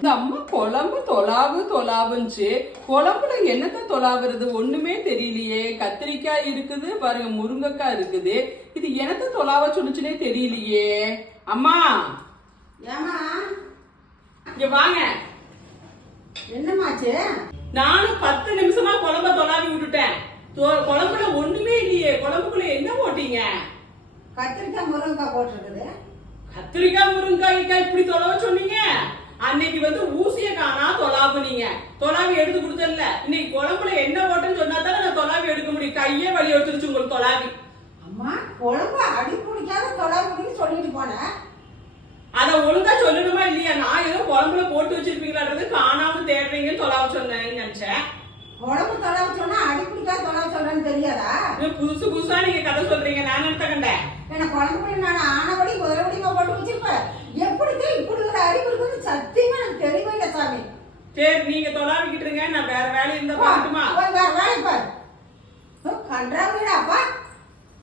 இந்த அம்மா குழம்பு தொலாவு தொலாவுன்னுச்சு குழம்புல என்னத்த தொலாவுறது? ஒண்ணுமே தெரியலையே. கத்திரிக்காய் இருக்குது பாருங்க முருங்கைக்காய் இருக்குது. இது என்னத்த தொலாவ சொல்லுச்சுனே தெரியலையே. அம்மா! ஏமா இங்க வாங்க. என்னமாச்சு நானும் பத்து நிமிஷமா குழம்ப தொலாவி விட்டுட்டேன். குழம்புல ஒண்ணுமே இல்லையே. குழம்புக்குள்ள என்ன போட்டீங்க? கத்திரிக்காய் முருங்கைக்காய் போட்டிருக்குது. கத்திரிக்காய் முருங்காய்க்காய் இப்படி தொலைவ சொன்னீங்க. அன்னைக்கு வந்து ஊசிய காணா தொலாவு நீங்க. தொலாவி எடுத்து கொடுத்தல இன்னைக்கு குழம்புல என்ன போட்டேன்னு சொன்னா தானே நான் தொலாவி எடுக்க முடியும். கையே வலி எடுத்துருச்சு உங்களுக்கு தொலாவி. அம்மா குழம்பு அடி பிடிக்காத தொலைவுன்னு சொல்லிட்டு போனேன் அத ஒழுங்கா சொல்லணுமா இல்லையா? நான் ஏதோ குழம்புல போட்டு வச்சிருப்பீங்களான்றது காணாம தேடுறீங்கன்னு தொலாவ சொன்னேன்னு நினைச்சேன். குழம்பு தொலைவு சொன்னா அடி பிடிக்காத தொலைவு சொல்றேன்னு தெரியாதா? புதுசு புதுசா நீங்க கதை சொல்றீங்க. நான் நினைத்த கண்டேன்? சரி நீங்க தொடாவிக்கிட்டு இருங்க நான் வேற வேலை இருந்தா பாட்டுமா வேற வேலை பாரு. கன்றா